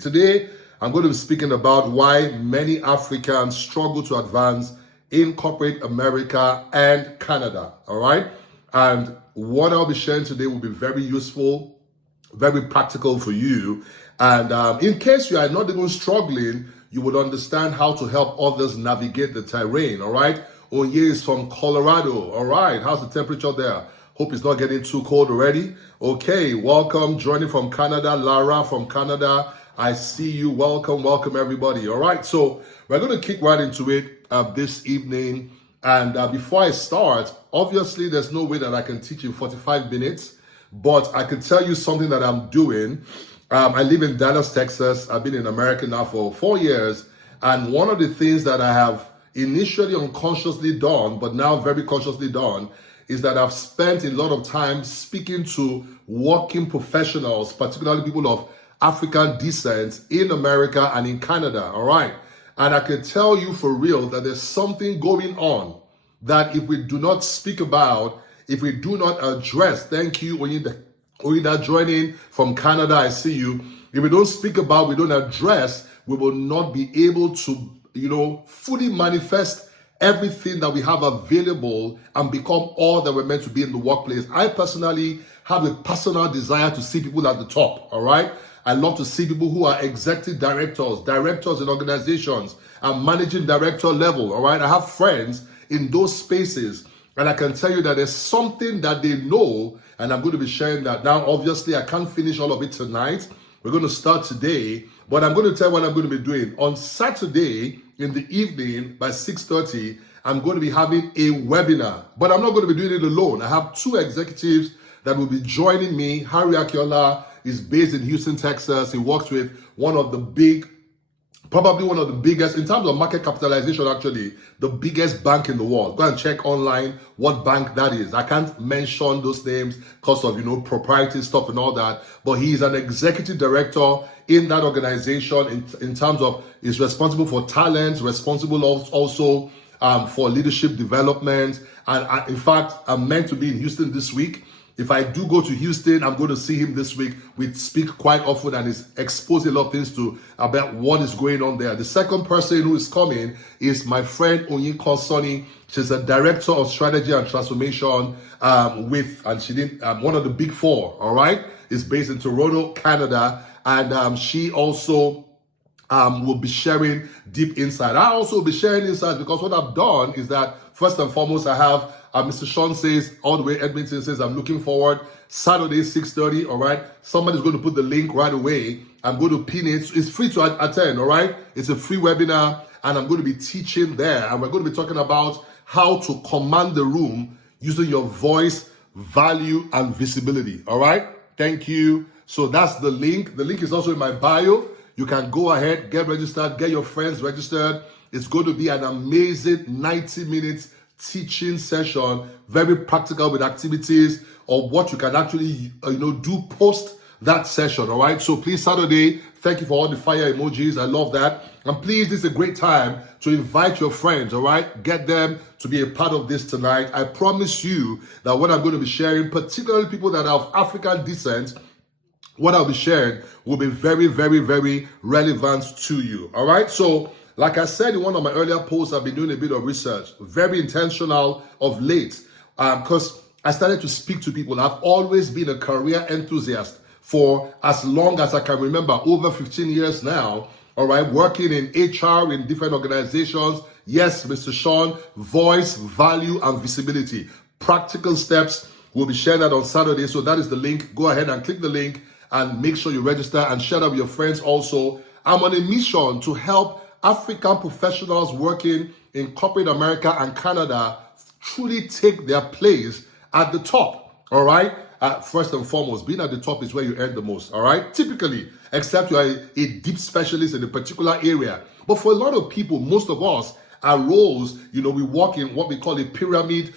Today, I'm going to be speaking about why many Africans struggle to advance in corporate America and Canada, all right? And what I'll be sharing today will be very useful, very practical for you. And in case you are not even struggling, you would understand how to help others navigate the terrain, all right? Onye is from Colorado, all right? How's the temperature there? Hope it's not getting too cold already. Okay, welcome, joining from Canada, Lara from Canada. I see you. Welcome, everybody. All right, so we're going to kick right into it this evening. And before I start, obviously, there's no way that I can teach in 45 minutes, but I can tell you something that I'm doing. I live in Dallas, Texas. I've been in America now for 4 years. And one of the things that I have initially unconsciously done, but now very consciously done, is that I've spent a lot of time speaking to working professionals, particularly people of African descent in America and in Canada, all right? And I can tell you for real that there's something going on that if we do not speak about, if we do not address, thank you, Oyinda joining from Canada, I see you. If we don't speak about, we don't address, we will not be able to, fully manifest everything that we have available and become all that we're meant to be in the workplace. I personally have a personal desire to see people at the top, all right? I love to see people who are executive directors in organizations, and managing director level, all right? I have friends in those spaces, and I can tell you that there's something that they know, and I'm going to be sharing that. Now, obviously, I can't finish all of it tonight. We're going to start today, but I'm going to tell you what I'm going to be doing. On Saturday in the evening by 6:30, I'm going to be having a webinar, but I'm not going to be doing it alone. I have two executives that will be joining me. Harry Akiola is based in Houston, Texas. He works with probably one of the biggest, in terms of market capitalization, actually, the biggest bank in the world. Go and check online what bank that is. I can't mention those names because of, proprietary stuff and all that, but he's an executive director in that organization in terms of, is responsible for talent, responsible also for leadership development. And in fact, I'm meant to be in Houston this week. If I do go to Houston, I'm going to see him this week. We speak quite often and he's exposing a lot of things about what is going on there. The second person who is coming is my friend Onye Konsoni. She's a director of strategy and transformation she did one of the big four, all right? Is based in Toronto, Canada. And she also will be sharing deep insight. I also will be sharing insights because what I've done is that first and foremost, I have Mr. Sean says, all the way Edmonton says, I'm looking forward. Saturday, 6:30, all right? Somebody's going to put the link right away. I'm going to pin it. It's free to attend, all right? It's a free webinar, and I'm going to be teaching there. And we're going to be talking about how to command the room using your voice, value, and visibility, all right? Thank you. So that's the link. The link is also in my bio. You can go ahead, get registered, get your friends registered. It's going to be an amazing 90 minutes teaching session, very practical with activities of what you can actually, do post that session, all right? So please, Saturday, thank you for all the fire emojis. I love that. And please, this is a great time to invite your friends, all right? Get them to be a part of this tonight. I promise you that what I'm going to be sharing, particularly people that are of African descent, what I'll be sharing will be very, very, very relevant to you, all right? So, like I said in one of my earlier posts, I've been doing a bit of research, very intentional of late, because I started to speak to people. I've always been a career enthusiast for as long as I can remember, over 15 years now, all right, working in HR in different organizations. Yes, Mr. Sean, voice, value, and visibility. Practical steps. We'll be sharing that on Saturday, so that is the link. Go ahead and click the link and make sure you register and share that with your friends also. I'm on a mission to help African professionals working in corporate America and Canada truly take their place at the top, all right? First and foremost, being at the top is where you earn the most, all right? Typically, except you are a deep specialist in a particular area. But for a lot of people, most of us, our roles, we work in what we call a pyramid,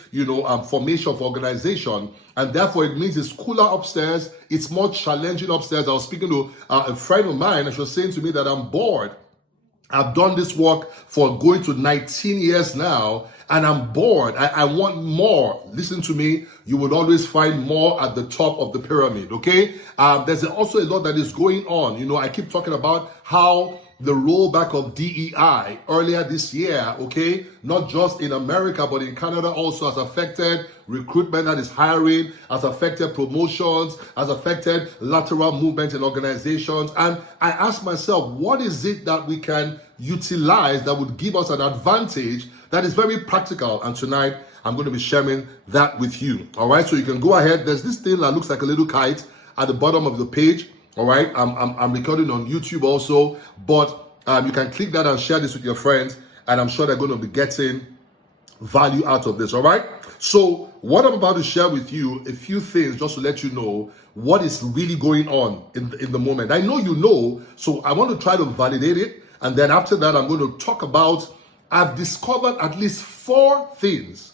formation of organization. And therefore, it means it's cooler upstairs. It's more challenging upstairs. I was speaking to a friend of mine, and she was saying to me that I'm bored. I've done this work for going to 19 years now, and I'm bored. I want more. Listen to me. You would always find more at the top of the pyramid, okay? There's also a lot that is going on. You know, I keep talking about how the rollback of DEI earlier this year, okay, not just in America, but in Canada also has affected recruitment that is hiring, has affected promotions, has affected lateral movement in organizations. And I ask myself, what is it that we can utilize that would give us an advantage that is very practical? And tonight, I'm going to be sharing that with you. All right, so you can go ahead. There's this thing that looks like a little kite at the bottom of the page. All right, I'm recording on YouTube also, but you can click that and share this with your friends, and I'm sure they're going to be getting value out of this. All right, so what I'm about to share with you, a few things just to let you know what is really going on in the moment. I know you know, so I want to try to validate it, and then after that, I'm going to talk about, I've discovered at least 4 things.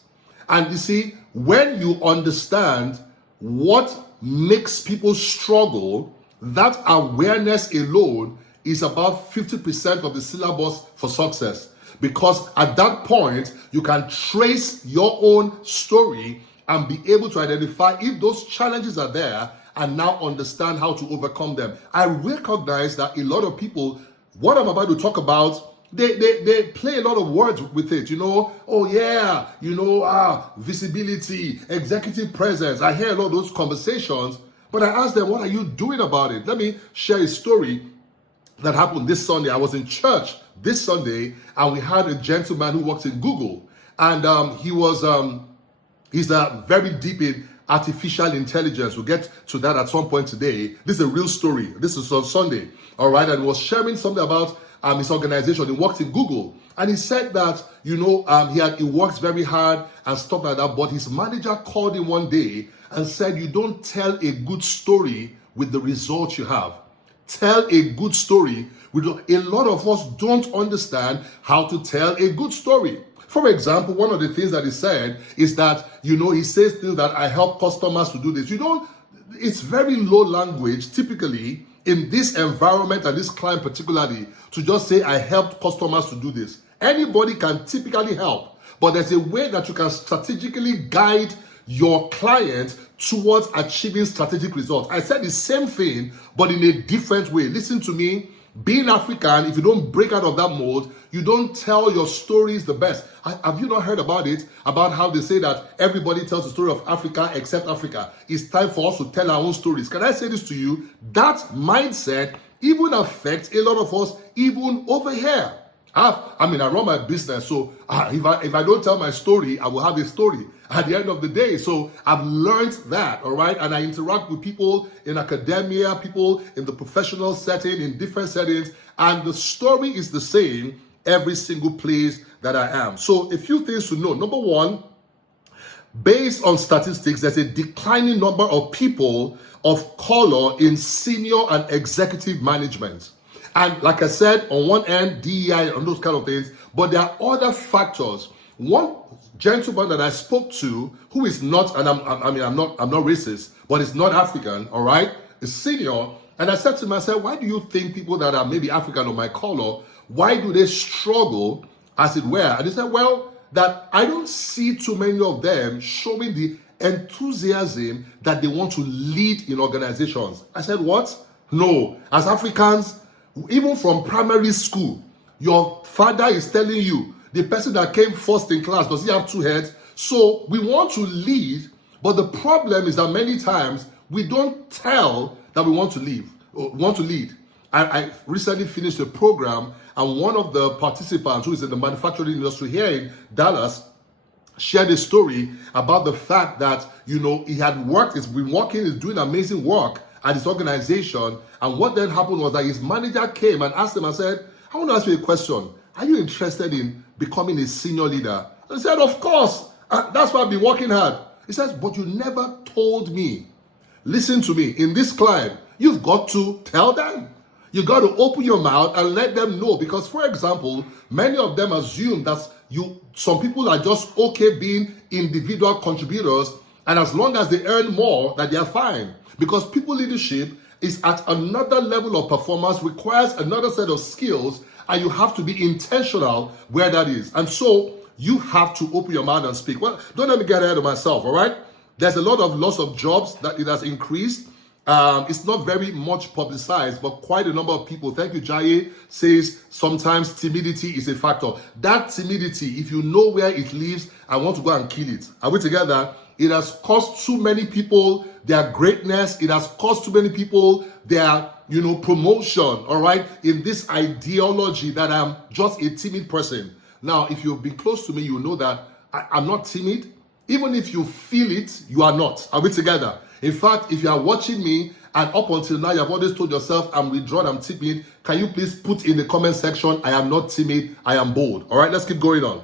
And you see, when you understand what makes people struggle, that awareness alone is about 50% of the syllabus for success. Because at that point, you can trace your own story and be able to identify if those challenges are there and now understand how to overcome them. I recognize that a lot of people, what I'm about to talk about, they play a lot of words with it, you know. Oh yeah, you know, visibility, executive presence. I hear a lot of those conversations, but I ask them, what are you doing about it? Let me share a story that happened this Sunday. I was in church this Sunday, and we had a gentleman who works in Google, and he's very deep in artificial intelligence. We'll get to that at some point today. This is a real story. This is on Sunday, all right, and he was sharing something about his organization. He works in Google, and he said that, you know, he works very hard and stuff like that, but his manager called him one day and said, you don't tell a good story with the results you have. Tell a good story. A lot of us don't understand how to tell a good story. For example, one of the things that he said is that, you know, he says things that I help customers to do this. It's very low language, typically, in this environment and this client particularly, to just say, I helped customers to do this. Anybody can typically help, but there's a way that you can strategically guide your client towards achieving strategic results. I said the same thing, but in a different way. Listen to me. Being African, if you don't break out of that mold, you don't tell your stories the best. Have you not heard about it? About how they say that everybody tells the story of Africa except Africa. It's time for us to tell our own stories. Can I say this to you? That mindset even affects a lot of us, even over here. I run my business, so if I don't tell my story, I will have a story at the end of the day. So I've learned that, all right? And I interact with people in academia, people in the professional setting, in different settings, and the story is the same every single place that I am. So a few things to know. Number one, based on statistics, there's a declining number of people of color in senior and executive management. And like I said, on one end, DEI and those kind of things, but there are other factors. One gentleman that I spoke to, who is not, and I'm not racist, but is not African, all right, is senior, and I said to him, I said, why do you think people that are maybe African or my color, why do they struggle, as it were? And he said, well, that I don't see too many of them showing the enthusiasm that they want to lead in organizations. I said, what? No, as Africans, even from primary school, your father is telling you, the person that came first in class, does he have 2 heads? So we want to lead, but the problem is that many times we don't tell that we want to lead. I recently finished a program, and one of the participants who is in the manufacturing industry here in Dallas shared a story about the fact that, you know, he's been working, he's doing amazing work at his organization, and what then happened was that his manager came and asked him and said, I want to ask you a question. Are you interested in becoming a senior leader? And he said, of course. That's why I've been working hard. He says, but you never told me. Listen to me. In this climb, you've got to tell them. You got to open your mouth and let them know. Because, for example, many of them assume that some people are just okay being individual contributors, and as long as they earn more, that they are fine. Because people leadership is at another level of performance, requires another set of skills, and you have to be intentional where that is. And so you have to open your mouth and speak. Well, don't let me get ahead of myself, all right? There's a lot of loss of jobs that it has increased. It's not very much publicized, but quite a number of people, thank you, Jaye, says sometimes timidity is a factor. That timidity, if you know where it lives, I want to go and kill it. Are we together? It has cost too many people their greatness. It has cost too many people their, promotion, all right, in this ideology that I'm just a timid person. Now, if you've been close to me, you know that I'm not timid. Even if you feel it, you are not. Are we together? In fact, if you are watching me and up until now you have always told yourself, I'm withdrawn, I'm timid, can you please put in the comment section, I am not timid, I am bold. All right, let's keep going on.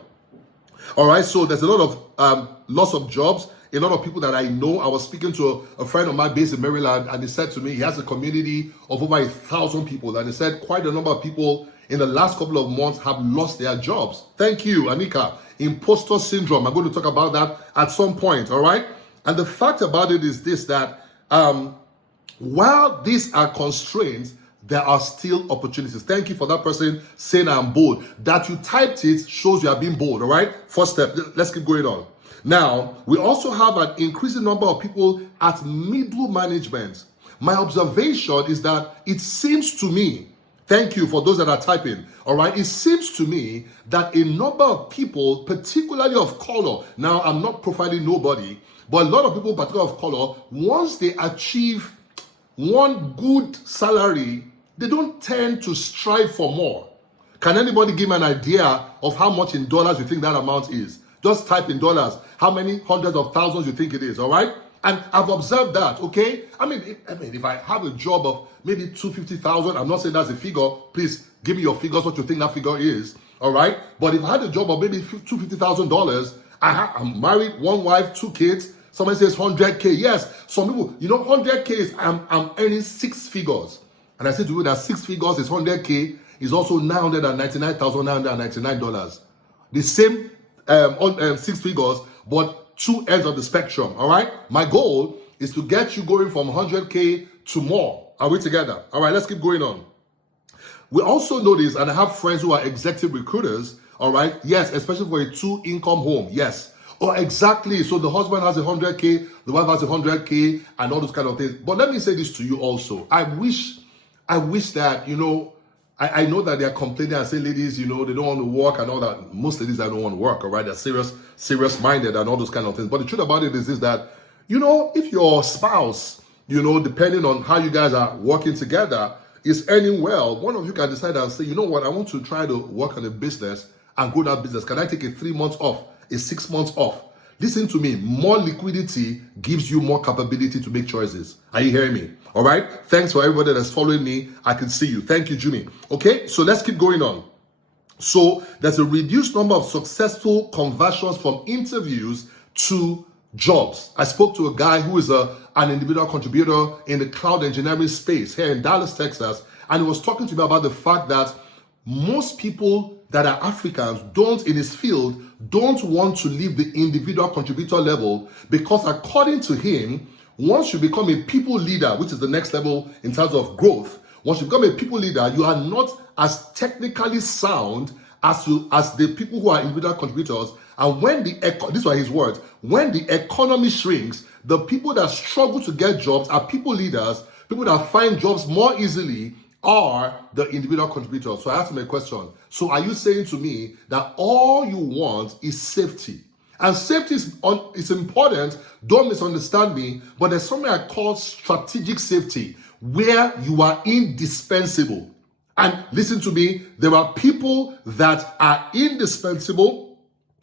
All right, so there's a lot of loss of jobs. A lot of people that I know. I was speaking to a friend of mine based in Maryland, and he said to me he has a community of over 1,000 people, and he said quite a number of people in the last couple of months have lost their jobs. Thank you, Anika. Imposter syndrome. I'm going to talk about that at some point, all right? And the fact about it is this, that while these are constraints, there are still opportunities. Thank you for that person saying I'm bold. That you typed it shows you are being bold, all right? First step. Let's keep going on. Now, we also have an increasing number of people at middle management. My observation is that it seems to me, thank you for those that are typing, all right? It seems to me that a number of people, particularly of color, now I'm not profiling nobody, but a lot of people, particularly of color, once they achieve one good salary, they don't tend to strive for more. Can anybody give me an idea of how much in dollars you think that amount is? Just type in dollars. How many hundreds of thousands you think it is, all right? And I've observed that, okay? I mean, if I have a job of maybe $250,000, I'm not saying that's a figure. Please give me your figures, what you think that figure is, all right? But if I had a job of maybe $250,000, I'm married, one wife, 2 kids. Somebody says 100K. Yes, some people, 100K is I'm earning 6 figures. And I say to you that 6 figures is 100K is also $999,999. The same 6 figures, but 2 ends of the spectrum, all right? My goal is to get you going from 100K to more. Are we together? All right, let's keep going on. We also notice, and I have friends who are executive recruiters, all right? Yes, especially for a 2-income home, yes. Oh, exactly. So the husband has 100K, the wife has 100K, and all those kind of things. But let me say this to you also. I wish that, I know that they're complaining and say, ladies, they don't want to work and all that. Most ladies, don't want to work, all right? They're serious-minded and all those kind of things. But the truth about it is that, if your spouse, depending on how you guys are working together, is earning well, one of you can decide and say, you know what, I want to try to work on a business and grow that business. Can I take a 3 months off, a 6 months off? Listen to me, more liquidity gives you more capability to make choices. Are you hearing me? All right? Thanks for everybody that's following me. I can see you. Thank you, Jimmy. Okay, so let's keep going on. So there's a reduced number of successful conversions from interviews to jobs. I spoke to a guy who is an individual contributor in the cloud engineering space here in Dallas, Texas, and he was talking to me about the fact that most people that are Africans in his field don't want to leave the individual contributor level because according to him, once you become a people leader, which is the next level in terms of growth, once you become a people leader, you are not as technically sound as the people who are individual contributors. And when these were his words, when the economy shrinks, the people that struggle to get jobs are people leaders, people that find jobs more easily are the individual contributors. So I asked him a question. So are you saying to me that all you want is safety? And safety is important. Don't misunderstand me. But there's something I call strategic safety, where you are indispensable. And listen to me, there are people that are indispensable.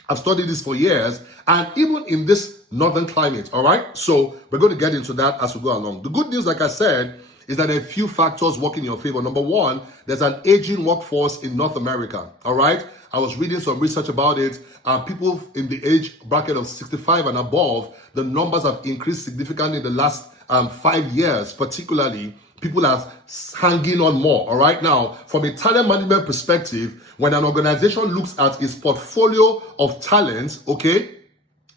I've studied this for years. And even in this northern climate, all right? So we're going to get into that as we go along. The good news, like I said, is that there are a few factors working in your favor. Number one, there's an aging workforce in North America, all right? I was reading some research about it. People in the age bracket of 65 and above, the numbers have increased significantly in the last 5 years, particularly. People are hanging on more, all right? Now, from a talent management perspective, when an organization looks at its portfolio of talents, okay?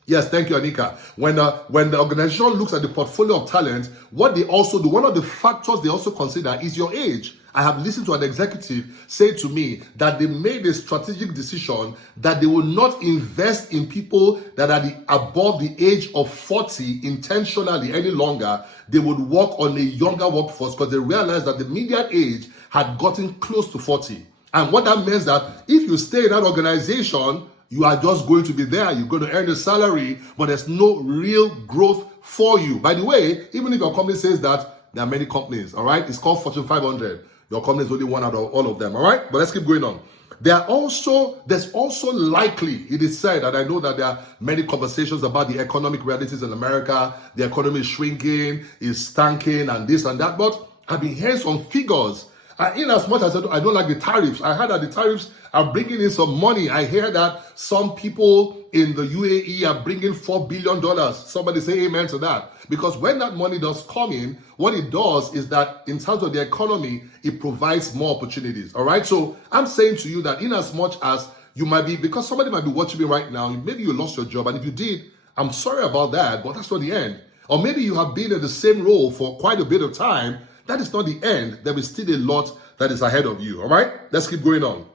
Yes, thank you, Anika. When the organization looks at the portfolio of talent, what they also do, one of the factors they also consider is your age. I have listened to an executive say to me that they made a strategic decision that they will not invest in people that are above the age of 40 intentionally any longer. They would work on a younger workforce because they realized that the median age had gotten close to 40. And what that means that if you stay in that organization, you are just going to be there. You're going to earn a salary, but there's no real growth for you. By the way, even if your company says that, there are many companies, all right? It's called Fortune 500. Your company is only one out of all of them, all right? But let's keep going on. There's also likely, it is said, and I know that there are many conversations about the economic realities in America. The economy is shrinking, is tanking, and this and that. But I've been hearing some figures. In as much as I don't like the tariffs, I heard that the tariffs are bringing in some money. I hear that some people in the UAE are bringing $4 billion. Somebody say amen to that. Because when that money does come in, what it does is that in terms of the economy, it provides more opportunities. All right. So I'm saying to you that in as much as you might be, because somebody might be watching me right now, maybe you lost your job. And if you did, I'm sorry about that, but that's not the end. Or maybe you have been in the same role for quite a bit of time. That is not the end. There is still a lot that is ahead of you. All right. Let's keep going on.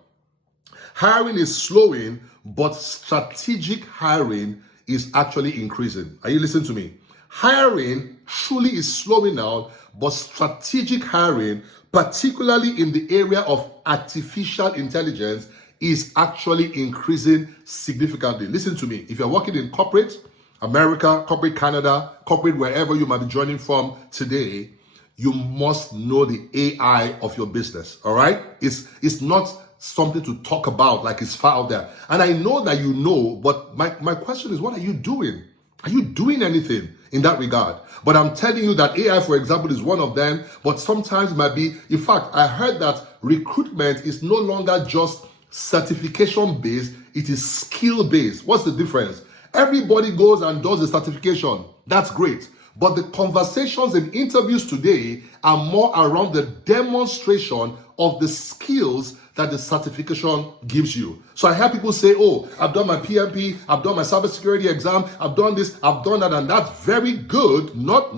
Hiring is slowing, but strategic hiring is actually increasing. Are you listening to me? Hiring truly is slowing down, but strategic hiring, particularly in the area of artificial intelligence, is actually increasing significantly. Listen to me. If you're working in corporate America, corporate Canada, corporate wherever you might be joining from today, you must know the AI of your business. All right? It's not something to talk about like it's far out there. And I know that you know, but my question is, what are you doing? Are you doing anything in that regard? But I'm telling you that AI, for example, is one of them, but sometimes might be, in fact, I heard that recruitment is no longer just certification based, it is skill based. What's the difference? Everybody goes and does the certification. That's great. But the conversations and interviews today are more around the demonstration of the skills that the certification gives you. So I hear people say, oh, I've done my PMP, I've done my cybersecurity exam, I've done this, I've done that, and that's very good. Not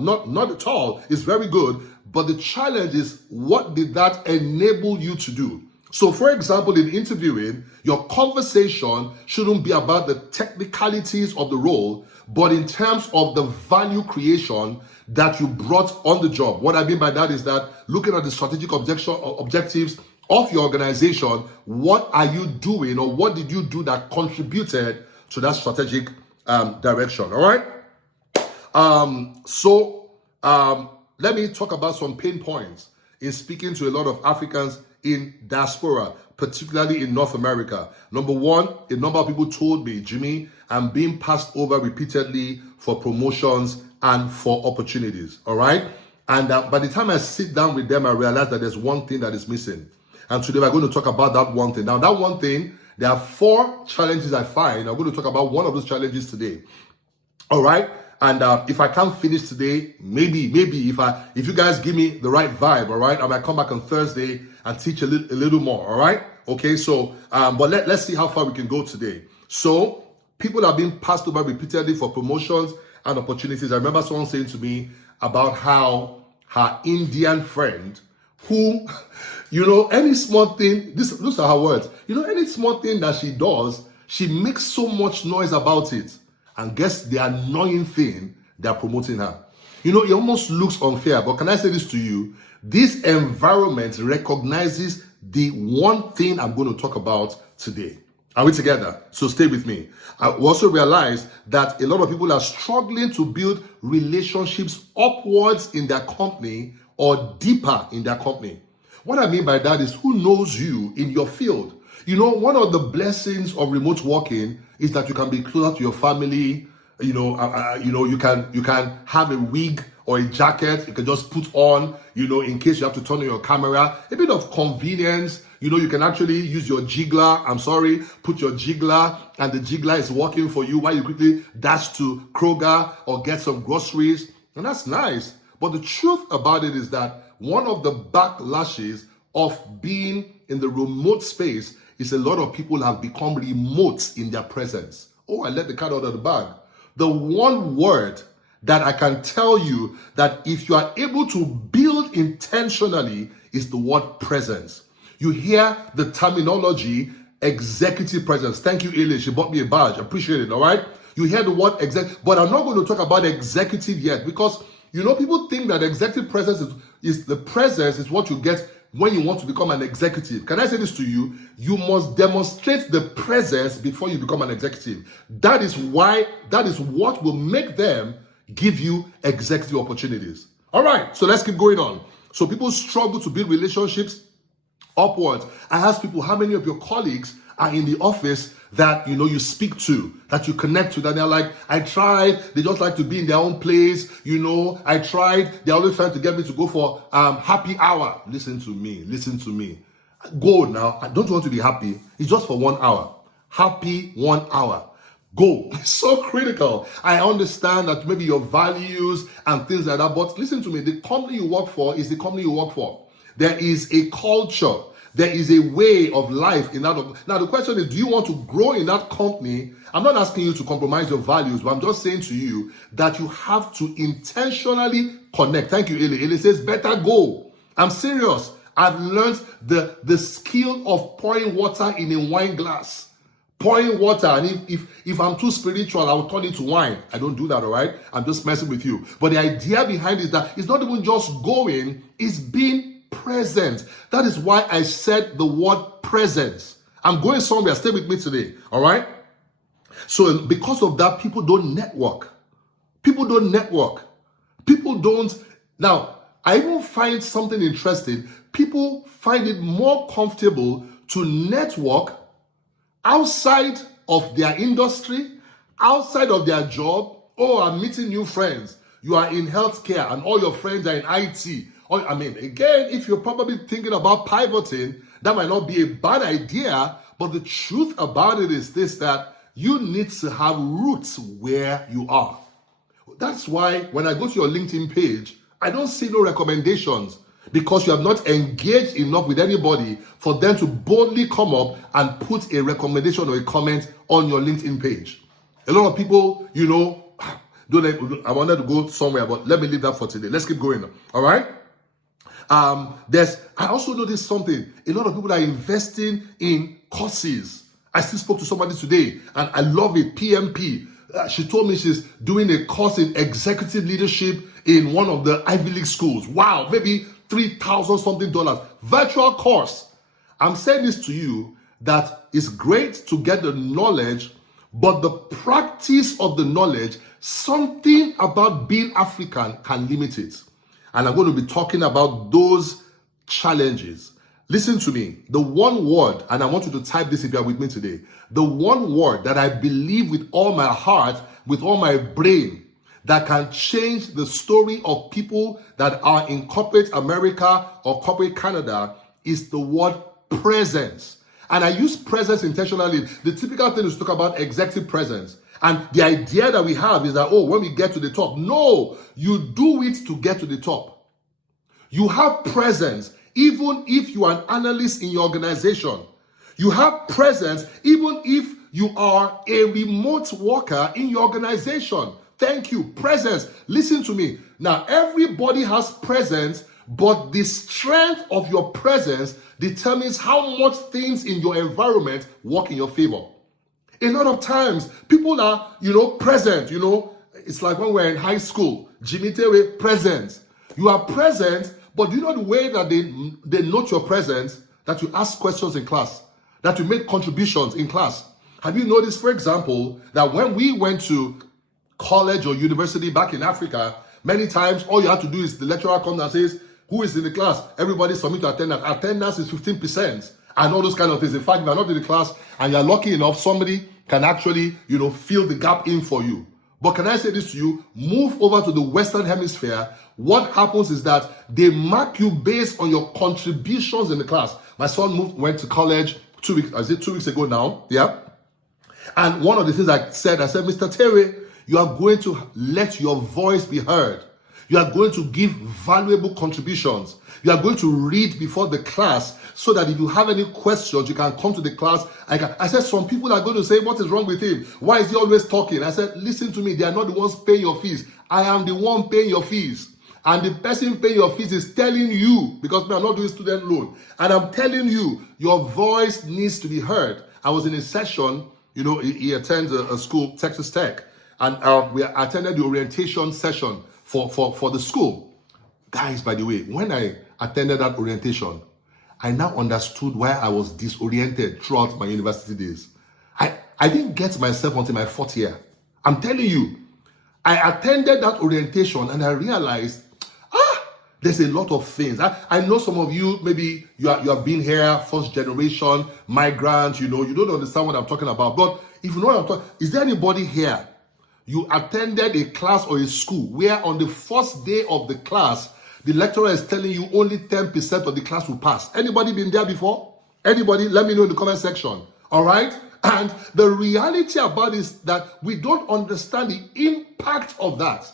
at all. It's very good. But the challenge is, what did that enable you to do? So for example, in interviewing, your conversation shouldn't be about the technicalities of the role, but in terms of the value creation that you brought on the job. What I mean by that is that looking at the strategic objectives of your organization, what are you doing or what did you do that contributed to that strategic direction? All right. Let me talk about some pain points in speaking to a lot of Africans in diaspora, particularly in North America. Number one, a number of people told me, Jimmy, I'm being passed over repeatedly for promotions and for opportunities. All right. And by the time I sit down with them, I realize that there's one thing that is missing. And today we're going to talk about that one thing. Now, that one thing, there are 4 challenges I find. I'm going to talk about one of those challenges today. All right. And if I can't finish today, maybe if you guys give me the right vibe, all right, I might come back on Thursday and teach a little more. All right. Okay. So, but let's see how far we can go today. So people are being passed over repeatedly for promotions and opportunities. I remember someone saying to me about how her Indian friend, who, any small thing, those are her words, any small thing that she does, she makes so much noise about it. And guess the annoying thing, they're promoting her. It almost looks unfair, but can I say this to you? This environment recognizes the one thing I'm going to talk about today. Are we together? So stay with me. I also realized that a lot of people are struggling to build relationships upwards in their company or deeper in their company. What I mean by that is, who knows you in your field? One of the blessings of remote working is that you can be closer to your family. You can have a wig or a jacket you can just put on, in case you have to turn on your camera. A bit of convenience. You can actually use your jiggler. Put your jiggler, and the jiggler is working for you while you quickly dash to Kroger or get some groceries. And that's nice. But the truth about it is that one of the backlashes of being in the remote space is a lot of people have become remote in their presence. Oh, I let the cat out of the bag. The one word that I can tell you that if you are able to build intentionally is the word presence. You hear the terminology executive presence. Thank you, Eli. She bought me a badge. Appreciate it, all right? You hear the word exec, but I'm not going to talk about executive yet because, people think that executive presence is the presence is what you get when you want to become an executive. Can I say this to you? You must demonstrate the presence before you become an executive. That is what will make them give you executive opportunities. All right, so let's keep going on. So people struggle to build relationships upwards. I ask people, how many of your colleagues are in the office that you speak to, that you connect to, that they're like, I tried, they just like to be in their own place, I tried, they're always trying to get me to go for happy hour. Listen to me. Go now. I don't want to be happy. It's just for 1 hour. Happy 1 hour. Go. It's so critical. I understand that maybe your values and things like that, but listen to me, the company you work for is the company you work for. There is a culture. There is a way of life in that. Now, the question is, do you want to grow in that company? I'm not asking you to compromise your values, but I'm just saying to you that you have to intentionally connect. Thank you, Eli. Eli says, better go. I'm serious. I've learned the skill of pouring water in a wine glass. Pouring water, and if I'm too spiritual, I will turn it to wine. I don't do that, all right? I'm just messing with you. But the idea behind it is that it's not even just going, it's being present. That is why I said the word presence. I'm going somewhere. Stay with me today. All right? So because of that, people don't network. Now, I even find something interesting. People find it more comfortable to network outside of their industry, outside of their job. Oh, I'm meeting new friends. You are in healthcare and all your friends are in IT. Again, if you're probably thinking about pivoting, that might not be a bad idea, but the truth about it is this, that you need to have roots where you are. That's why when I go to your LinkedIn page, I don't see no recommendations because you have not engaged enough with anybody for them to boldly come up and put a recommendation or a comment on your LinkedIn page. A lot of people, I wanted to go somewhere, but let me leave that for today. Let's keep going. All right? I also noticed something. A lot of people are investing in courses. I still spoke to somebody today, and I love it. PMP. She told me she's doing a course in executive leadership in one of the Ivy League schools. Wow, maybe $3,000 something. Virtual course. I'm saying this to you that it's great to get the knowledge, but the practice of the knowledge, something about being African can limit it. And I'm going to be talking about those challenges. Listen to me. The one word, and I want you to type this if you are with me today. The one word that I believe with all my heart, with all my brain, that can change the story of people that are in corporate America or corporate Canada is the word presence. And I use presence intentionally. The typical thing is to talk about executive presence. And the idea that we have is that, when we get to the top. No, you do it to get to the top. You have presence even if you are an analyst in your organization. You have presence even if you are a remote worker in your organization. Thank you. Presence. Listen to me. Now, everybody has presence, but the strength of your presence determines how much things in your environment work in your favor. A lot of times, people are, present. It's like when we're in high school. Jimmy Tewe, present. You are present, but the way that they note your presence? That you ask questions in class, that you make contributions in class. Have you noticed, for example, that when we went to college or university back in Africa, many times all you have to do is the lecturer comes and says, who is in the class? Everybody submit to attendance. Attendance is 15%. And all those kind of things. In fact, if you're not in the class and you're lucky enough, somebody can actually, fill the gap in for you. But can I say this to you? Move over to the Western Hemisphere. What happens is that they mark you based on your contributions in the class. My son went to college 2 weeks ago now? Yeah. And one of the things I said, Mr. Terry, you are going to let your voice be heard. You are going to give valuable contributions. You are going to read before the class so that if you have any questions, you can come to the class. I said, some people are going to say, what is wrong with him? Why is he always talking? I said, listen to me. They are not the ones paying your fees. I am the one paying your fees. And the person paying your fees is telling you, because I'm not doing student loan, and I'm telling you, your voice needs to be heard. I was in a session, he attends a school, Texas Tech, and we attended the orientation session for the school. Guys, by the way, when I attended that orientation, I now understood why I was disoriented throughout my university days. I didn't get myself until my fourth year. I'm telling you, I attended that orientation and I realized, there's a lot of things. I know some of you, maybe you have been here, first generation, migrants, you don't understand what I'm talking about. But if you know what I'm talking, is there anybody here, you attended a class or a school where on the first day of the class, the lecturer is telling you only 10% of the class will pass? Anybody been there before? Anybody? Let me know in the comment section. All right? And the reality about it is that we don't understand the impact of that.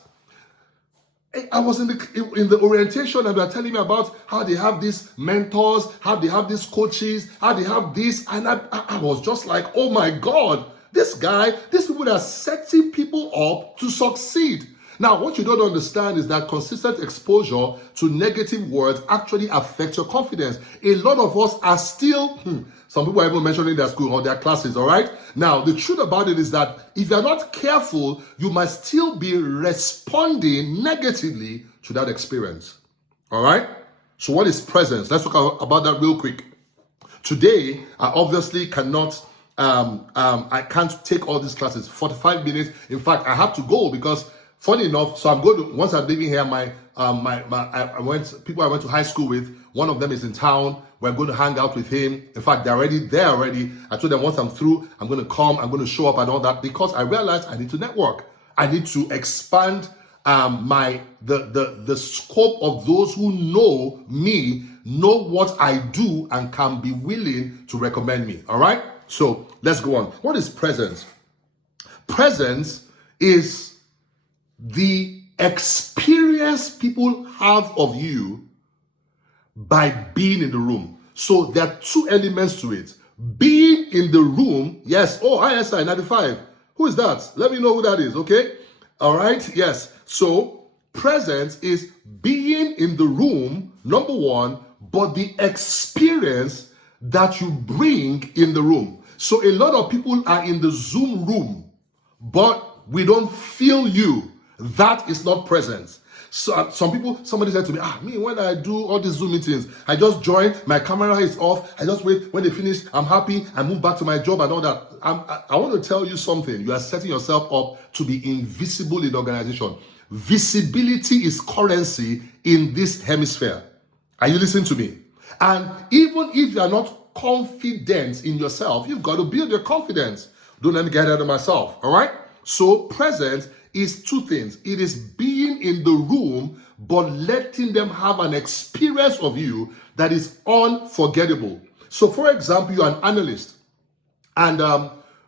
I was in the orientation and they were telling me about how they have these mentors, how they have these coaches, how they have this. And I was just like, oh my God, these people are setting people up to succeed. Now, what you don't understand is that consistent exposure to negative words actually affects your confidence. A lot of us are still, some people are even mentioning their school or their classes, all right? Now, the truth about it is that if you're not careful, you might still be responding negatively to that experience, all right? So what is presence? Let's talk about that real quick. Today, I obviously cannot, I can't take all these classes, 45 minutes. In fact, I have to go because funny enough, so I'm going to, once I'm leaving here, people I went to high school with, one of them is in town. We're going to hang out with him. In fact, they're already there already. I told them once I'm through, I'm going to come, I'm going to show up and all that, because I realized I need to network. I need to expand the scope of those who know me, know what I do, and can be willing to recommend me. All right? So let's go on. What is presence? Presence is the experience people have of you by being in the room. So there are two elements to it. Being in the room, yes. Oh, ISI 95. Who is that? Let me know who that is, okay? All right, yes. So presence is being in the room, number one, but the experience that you bring in the room. So a lot of people are in the Zoom room, but we don't feel you. That is not presence. So somebody said to me, when I do all these Zoom meetings, I just join, my camera is off, I just wait, when they finish, I'm happy, I move back to my job and all that. I want to tell you something. You are setting yourself up to be invisible in the organization. Visibility is currency in this hemisphere. Are you listening to me? And even if you are not confident in yourself, you've got to build your confidence. Don't let me get ahead of myself, all right? So presence is two things. It is being in the room, but letting them have an experience of you that is unforgettable. So for example, you're an analyst and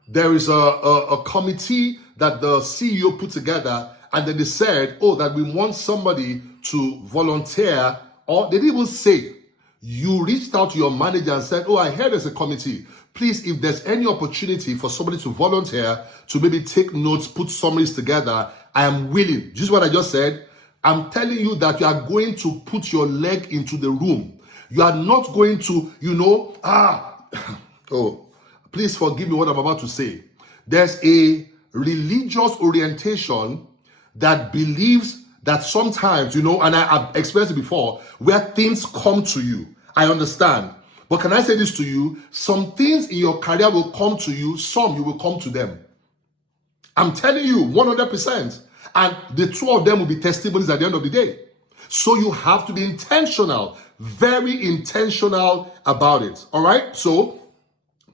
there is a committee that the CEO put together, and then they said, that we want somebody to volunteer, or they didn't even say. You reached out to your manager and said, I heard there's a committee. Please, if there's any opportunity for somebody to volunteer, to maybe take notes, put summaries together, I am willing. Just what I just said. I'm telling you that you are going to put your leg into the room. You are not going to, please forgive me what I'm about to say. There's a religious orientation that believes that sometimes, and I've experienced it before, where things come to you. I understand. But can I say this to you? Some things in your career will come to you, some you will come to them. I'm telling you, 100%. And the two of them will be testimonies at the end of the day. So you have to be intentional, very intentional about it. All right? So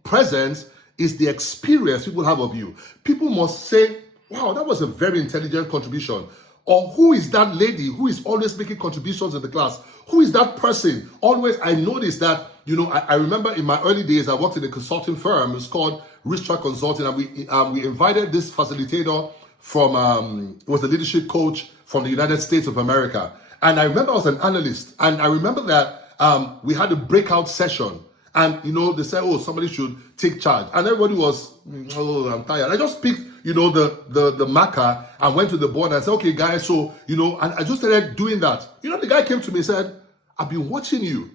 presence is the experience people have of you. People must say, wow, that was a very intelligent contribution. Or who is that lady who is always making contributions in the class? Who is that person? Always, I noticed that, I remember in my early days, I worked in a consulting firm. It's called Richard Consulting. And we invited this facilitator from, it was a leadership coach from the United States of America. And I remember I was an analyst. And I remember that we had a breakout session. And, they said, somebody should take charge. And everybody was, I'm tired. I just picked the marker and went to the board and said, okay, guys, so, and I just started doing that. The guy came to me and said, I've been watching you.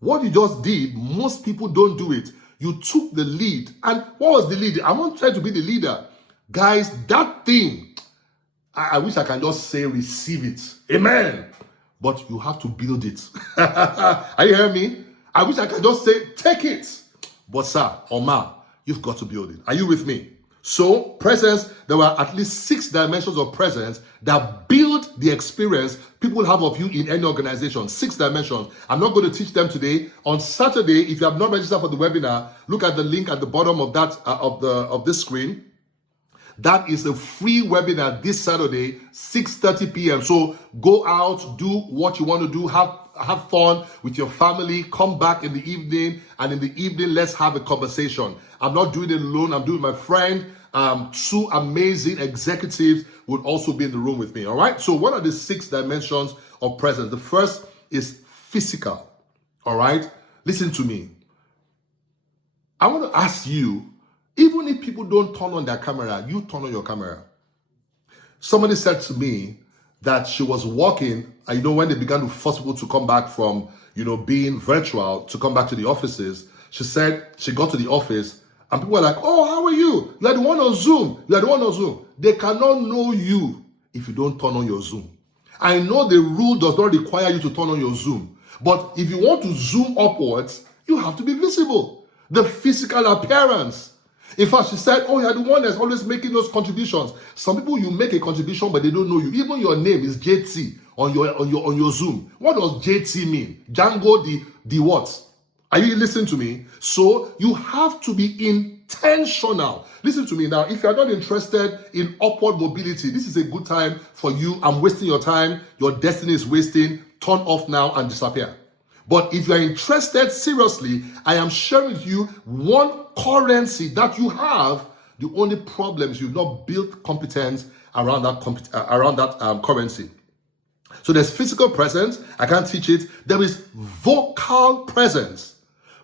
What you just did, most people don't do it. You took the lead. And what was the lead? I'm not trying to be the leader. Guys, that thing, I wish I can just say receive it. Amen. But you have to build it. Are you hearing me? I wish I could just say, take it. But sir, or ma, you've got to build it. Are you with me? So, presence, there were at least 6 dimensions of presence that build the experience people have of you in any organization. 6 dimensions. I'm not going to teach them today. On Saturday, if you have not registered for the webinar, look at the link at the bottom of that of this screen. That is a free webinar this Saturday, 6:30 p.m. So go out, do what you want to do, have fun with your family, come back in the evening, and in the evening, let's have a conversation. I'm not doing it alone, I'm doing it with my friend. 2 amazing executives would also be in the room with me, all right? So what are the 6 dimensions of presence? The first is physical, all right? Listen to me. I want to ask you, even if people don't turn on their camera, you turn on your camera. Somebody said to me that she was walking, when they began to force people to come back from, being virtual, to come back to the offices, she said she got to the office and people were like, oh, how are you? You are the one on Zoom. You are the one on Zoom. They cannot know you if you don't turn on your Zoom. I know the rule does not require you to turn on your Zoom, but if you want to zoom upwards, you have to be visible. The physical appearance. In fact, she said, oh, you're the one that's always making those contributions. Some people, you make a contribution, but they don't know you. Even your name is JT on your Zoom. What does JT mean? Django the what? Are you listening to me? So you have to be intentional. Listen to me now. If you're not interested in upward mobility, this is a good time for you. I'm wasting your time. Your destiny is wasting. Turn off now and disappear. But if you're interested seriously, I am sharing with you one currency that you have. The only problem is you've not built competence around that currency. So there's physical presence. I can't teach it. There is vocal presence.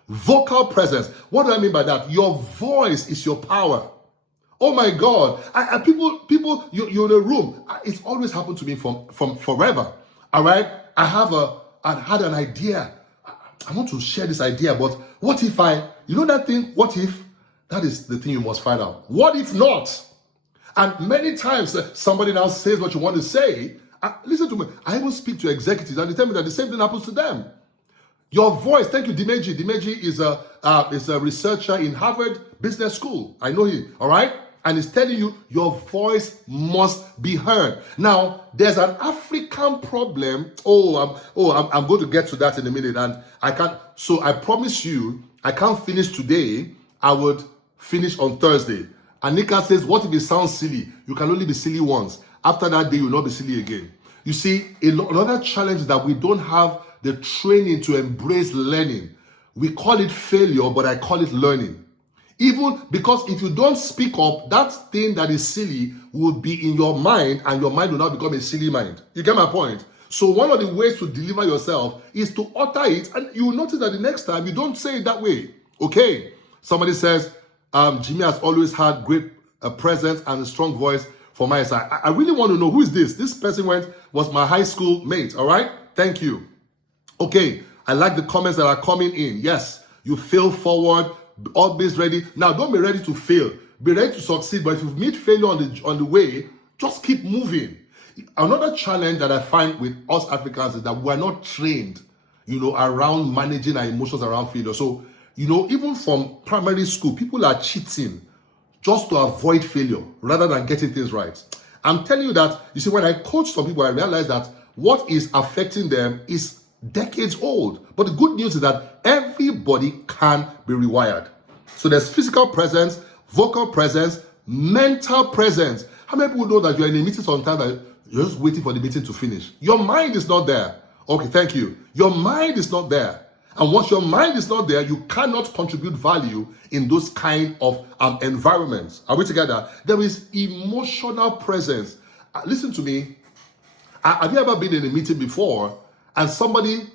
Vocal presence. What do I mean by that? Your voice is your power. Oh my God. People, you're in a room. It's always happened to me from forever. All right. I had an idea. I want to share this idea, but what if that thing, what if? That is the thing you must find out. What if not? And many times somebody now says what you want to say. Listen to me. I even speak to executives and they tell me that the same thing happens to them. Your voice, thank you, Dimeji. Dimeji is a researcher in Harvard Business School. I know him, all right? And he's telling you your voice must be heard. Now, there's an African problem. I'm going to get to that in a minute. And I can't, so I promise you, I can't finish today. I would finish on Thursday. And Nika says, what if it sounds silly? You can only be silly once. After that day, you will not be silly again. You see, another challenge is that we don't have the training to embrace learning. We call it failure, but I call it learning. Even because if you don't speak up, that thing that is silly will be in your mind and your mind will not become a silly mind. You get my point? So one of the ways to deliver yourself is to utter it, and you will notice that the next time you don't say it that way. Okay. Somebody says, Jimmy has always had great presence and a strong voice for my side. I really want to know who is this. This person was my high school mate. All right. Thank you. Okay. I like the comments that are coming in. Yes. You fail forward. Always ready. Now, don't be ready to fail. Be ready to succeed. But if you meet failure on the way, just keep moving. Another challenge that I find with us Africans is that we're not trained, around managing our emotions around failure. So, even from primary school, people are cheating just to avoid failure rather than getting things right. I'm telling you that, you see, when I coach some people, I realize that what is affecting them is decades old. But the good news is that everybody can be rewired. So there's physical presence, vocal presence, mental presence. How many people know that you're in a meeting sometimes that you're just waiting for the meeting to finish? Your mind is not there. Okay, thank you. Your mind is not there. And once your mind is not there, you cannot contribute value in those kind of environments. Are we together? There is emotional presence. Listen to me. Have you ever been in a meeting before and somebody,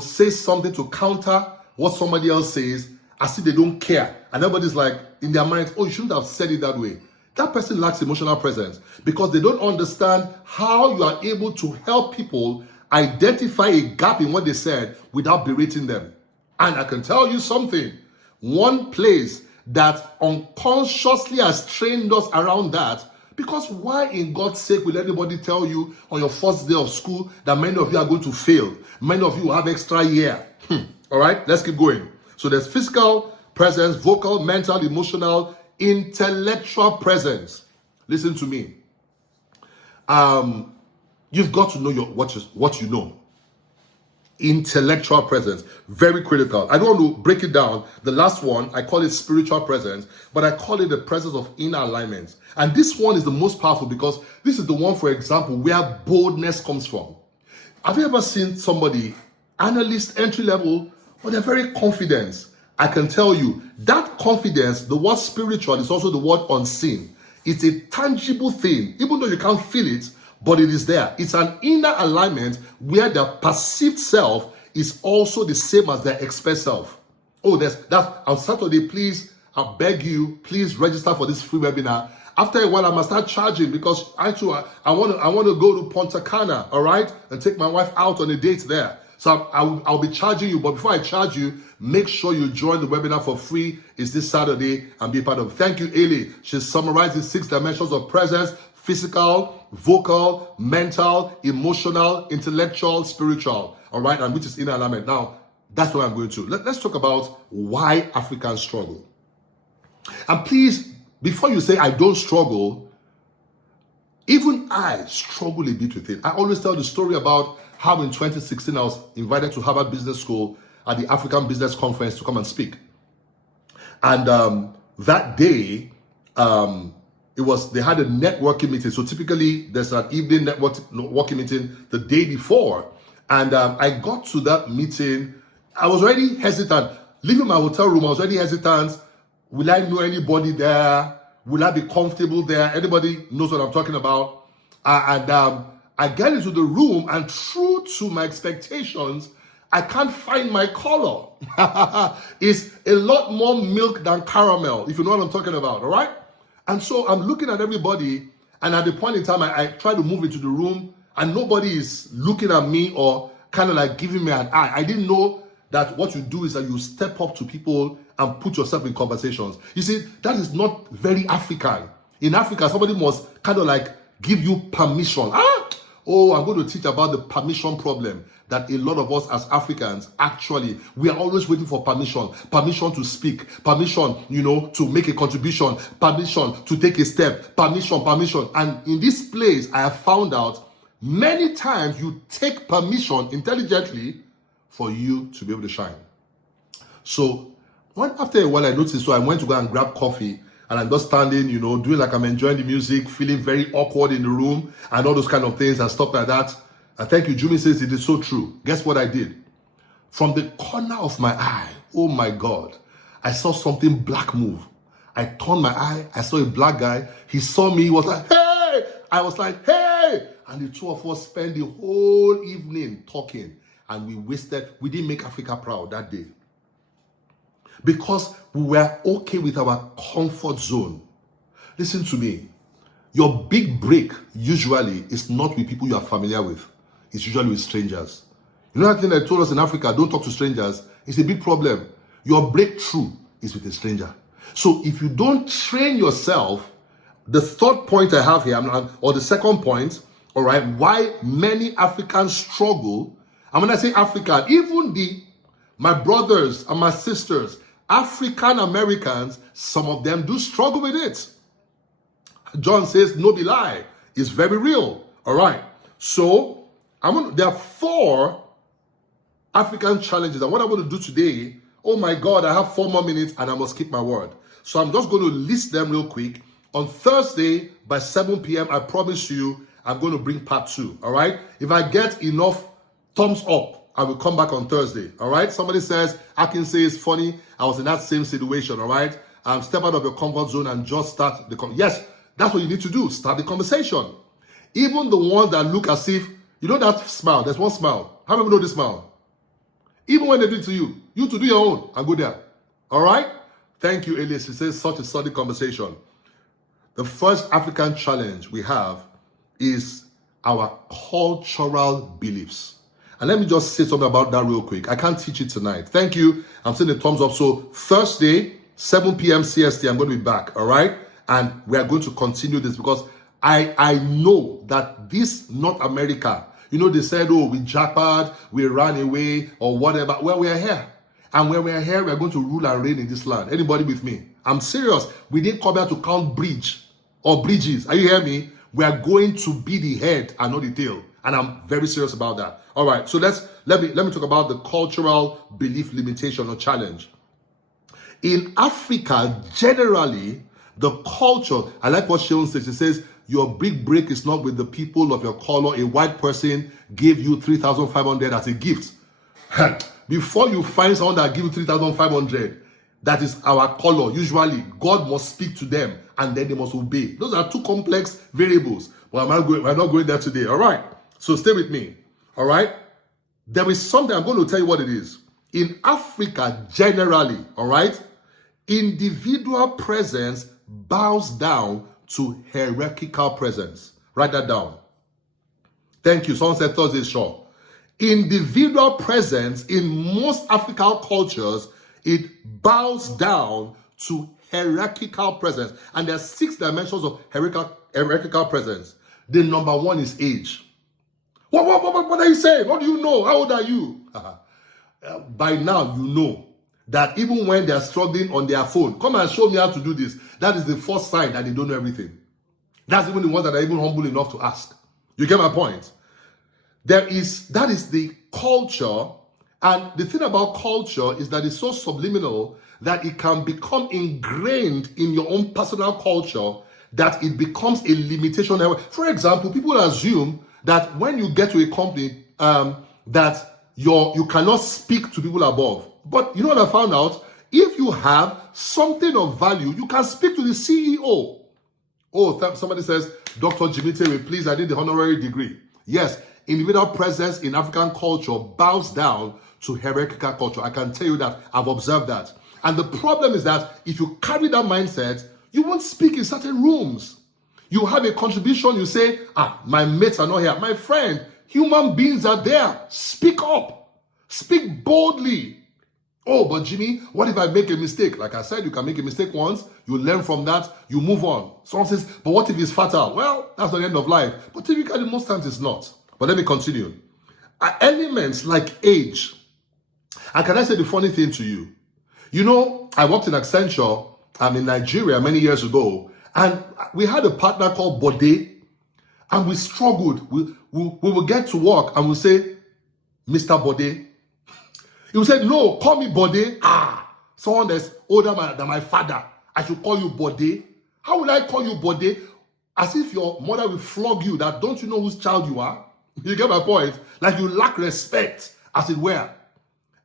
says something to counter what somebody else says as if they don't care? And everybody's like, in their minds, oh, you shouldn't have said it that way. That person lacks emotional presence because they don't understand how you are able to help people identify a gap in what they said without berating them. And I can tell you something, one place that unconsciously has trained us around that, because why in God's sake will anybody tell you on your first day of school that many of you are going to fail? Many of you will have extra year. All right, let's keep going. So there's physical presence, vocal, mental, emotional, intellectual presence. Listen to me. You've got to know what you know. Intellectual presence, very critical. I don't want to break it down. The last one, I call it spiritual presence, but I call it the presence of inner alignment. And this one is the most powerful because this is the one, for example, where boldness comes from. Have you ever seen somebody, analyst, entry level, but they're very confident? I can tell you that confidence, the word spiritual is also the word unseen. It's a tangible thing, even though you can't feel it, but it is there. It's an inner alignment where the perceived self is also the same as the expressed self. Oh, that's on Saturday. Please, I beg you, please register for this free webinar. After a while, I must start charging because I want to go to Punta Cana, all right, and take my wife out on a date there. So I'll be charging you, but before I charge you, make sure you join the webinar for free. It's this Saturday and be part of it. Thank you, Ailey. She summarizes 6 dimensions of presence: physical, vocal, mental, emotional, intellectual, spiritual. All right, and which is inner alignment. Now, that's what I'm going to. Let's talk about why Africans struggle. And please, before you say I don't struggle, even I struggle a bit with it. I always tell the story about how in 2016 I was invited to Harvard Business School at the African Business Conference to come and speak. And that day, they had a networking meeting. So typically there's an evening networking meeting the day before. And I got to that meeting. I was already hesitant. Leaving my hotel room, I was already hesitant. Will I know anybody there? Will I be comfortable there? Anybody knows what I'm talking about? I get into the room, and true to my expectations, I can't find my color. It's a lot more milk than caramel, if you know what I'm talking about, all right? And so I'm looking at everybody, and at the point in time, I try to move into the room, and nobody is looking at me or kind of like giving me an eye. I didn't know that what you do is that you step up to people and put yourself in conversations. You see, that is not very African. In Africa, somebody must kind of like give you permission. Oh, I'm going to teach about the permission problem that a lot of us as Africans, actually, we are always waiting for permission to speak, permission, to make a contribution, permission to take a step, permission. And in this place, I have found out many times you take permission intelligently for you to be able to shine. So after a while, I noticed, so I went to go and grab coffee. And I'm just standing, doing like I'm enjoying the music, feeling very awkward in the room, and all those kind of things and stuff like that. And thank you, Jumi says it is so true. Guess what I did? From the corner of my eye, oh my God, I saw something black move. I turned my eye, I saw a black guy. He saw me, he was like, hey! I was like, hey! And the two of us spent the whole evening talking. And we didn't make Africa proud that day. Because we were okay with our comfort zone. Listen to me. Your big break usually is not with people you are familiar with. It's usually with strangers. You know that thing they told us in Africa, don't talk to strangers? It's a big problem. Your breakthrough is with a stranger. So if you don't train yourself, the third point I have here, or the second point, all right, why many Africans struggle, and when I say African, even my brothers and my sisters, African Americans, some of them do struggle with it. John says, no be lie. It's very real. All right. So there are 4 African challenges. And what I want to do today, oh my God, I have 4 more minutes and I must keep my word. So I'm just going to list them real quick. On Thursday by 7 p.m., I promise you, I'm going to bring part 2. All right. If I get enough thumbs up, I will come back on Thursday, all right? Somebody says, I can say it's funny. I was in that same situation, all right? Step out of your comfort zone and just start the Yes, that's what you need to do. Start the conversation. Even the ones that look as if, that smile, there's one smile. How many know this smile? Even when they do it to you to do your own and go there, all right? Thank you, Elias. She says, such a solid conversation. The first African challenge we have is our cultural beliefs. And let me just say something about that real quick. I can't teach it tonight. Thank you. I'm seeing the thumbs up. So Thursday, 7 p.m. CST, I'm going to be back, all right? And we are going to continue this because I know that this North America, they said, oh, we jackpot, we ran away or whatever. Well, we are here. And when we are here, we are going to rule and reign in this land. Anybody with me? I'm serious. We didn't come here to count bridges. Are you hearing me? We are going to be the head and not the tail. And I'm very serious about that. All right. So let me talk about the cultural belief limitation or challenge. In Africa, generally, the culture, I like what Sharon says. She says, your big break is not with the people of your color. A white person gave you 3,500 as a gift. Before you find someone that gives you 3,500, that is our color. Usually, God must speak to them and then they must obey. Those are two complex variables. But we're not going there today. All right. So stay with me. All right. There is something, I'm going to tell you what it is. In Africa, generally, all right, individual presence bows down to hierarchical presence. Write that down. Thank you. Someone said Thursday show. Individual presence in most African cultures, it bows down to hierarchical presence. And there are 6 dimensions of hierarchical presence. The number 1 is age. What are you saying? What do you know? How old are you? By now, you know that even when they're struggling on their phone, come and show me how to do this. That is the first sign that they don't know everything. That's even the ones that are even humble enough to ask. You get my point? That is the culture. And the thing about culture is that it's so subliminal that it can become ingrained in your own personal culture that it becomes a limitation. For example, people assume that when you get to a company, that you cannot speak to people above. But you know what I found out? If you have something of value, you can speak to the CEO. Oh, somebody says, Dr. Jimmy Tewe, please, I need the honorary degree. Yes, individual presence in African culture bows down to hierarchical culture. I can tell you that. I've observed that. And the problem is that if you carry that mindset, you won't speak in certain rooms. You have a contribution, you say, my mates are not here. My friend, human beings are there. Speak up. Speak boldly. Oh, but Jimmy, what if I make a mistake? Like I said, you can make a mistake once, you learn from that, you move on. Someone says, but what if it's fatal? Well, that's not the end of life. But typically, most times it's not. But let me continue. Elements like age. And can I say the funny thing to you? You know, I worked in Accenture in Nigeria many years ago, and we had a partner called Bode, and we struggled. We would get to work and we'll say, Mr. Bode. He would say, no, call me Bode. Someone that's older than my father. I should call you Bode. How would I call you Bode? As if your mother will flog you that don't you know whose child you are? You get my point? Like you lack respect, as it were.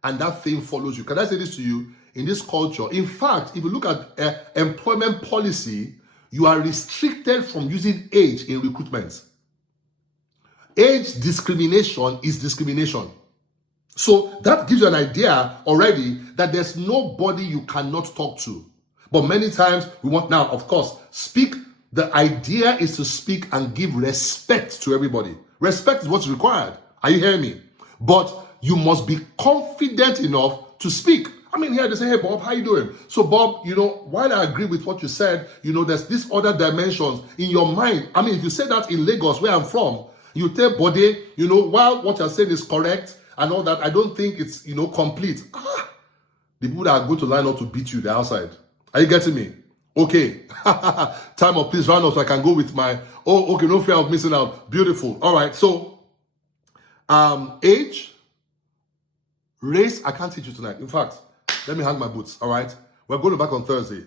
And that thing follows you. Can I say this to you? In this culture, in fact, if you look at employment policy, you are restricted from using age in recruitment. Age discrimination is discrimination. So that gives you an idea already that there's nobody you cannot talk to. But many times we want, now, of course, speak. The idea is to speak and give respect to everybody. Respect is what's required. Are you hearing me? But you must be confident enough to speak. I mean, here they say, hey, Bob, how you doing? So, Bob, while I agree with what you said, there's this other dimensions in your mind. I mean, if you say that in Lagos, where I'm from, you tell Bode, while what you're saying is correct and all that, I don't think it's, complete. The people that are going to line up to beat you, they're outside. Are you getting me? Okay. Time up, please round up so I can go with my, okay, no fear of missing out. Beautiful. All right. So, age, race, I can't teach you tonight. In fact, let me hang my boots, all right? We're going back on Thursday.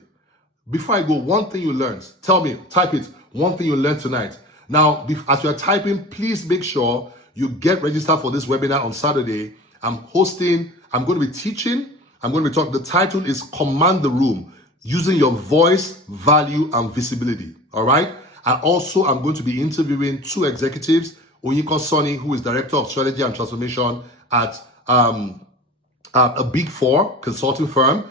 Before I go, one thing you learned. Tell me, type it. One thing you learned tonight. Now, as you're typing, please make sure you get registered for this webinar on Saturday. I'm going to be teaching. I'm going to be talking. The title is Command the Room, using your voice, value, and visibility, all right? And also, I'm going to be interviewing 2 executives, Onyiko Sonny, who is Director of Strategy and Transformation at a Big 4 consulting firm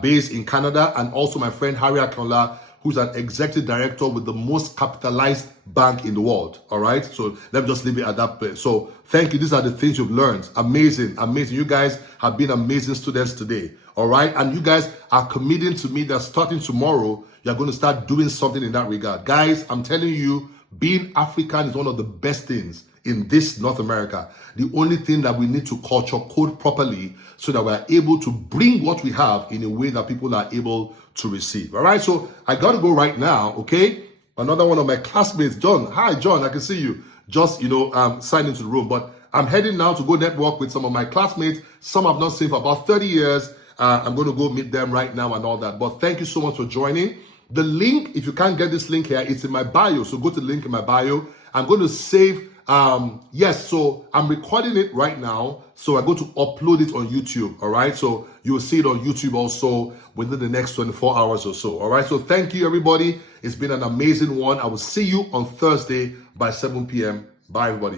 based in Canada, and also my friend Harry Akola, who's an executive director with the most capitalized bank in the world. All right. So let me just leave it at that place. So thank you. These are the things you've learned. Amazing. Amazing. You guys have been amazing students today. All right. And you guys are committing to me that starting tomorrow, you're going to start doing something in that regard. Guys, I'm telling you, being African is one of the best things in this North America. The only thing that we need to culture code properly so that we're able to bring what we have in a way that people are able to receive. All right, so I got to go right now, okay? Another one of my classmates, John. Hi, John, I can see you. Just, signed into the room. But I'm heading now to go network with some of my classmates. Some I've not seen for about 30 years. I'm going to go meet them right now and all that. But thank you so much for joining. The link, if you can't get this link here, it's in my bio. So go to the link in my bio. I'm going to save, so I'm recording it right now. So I'm going to upload it on YouTube. All right. So you'll see it on YouTube also within the next 24 hours or so. All right. So thank you, everybody. It's been an amazing one. I will see you on Thursday by 7 p.m. Bye, everybody.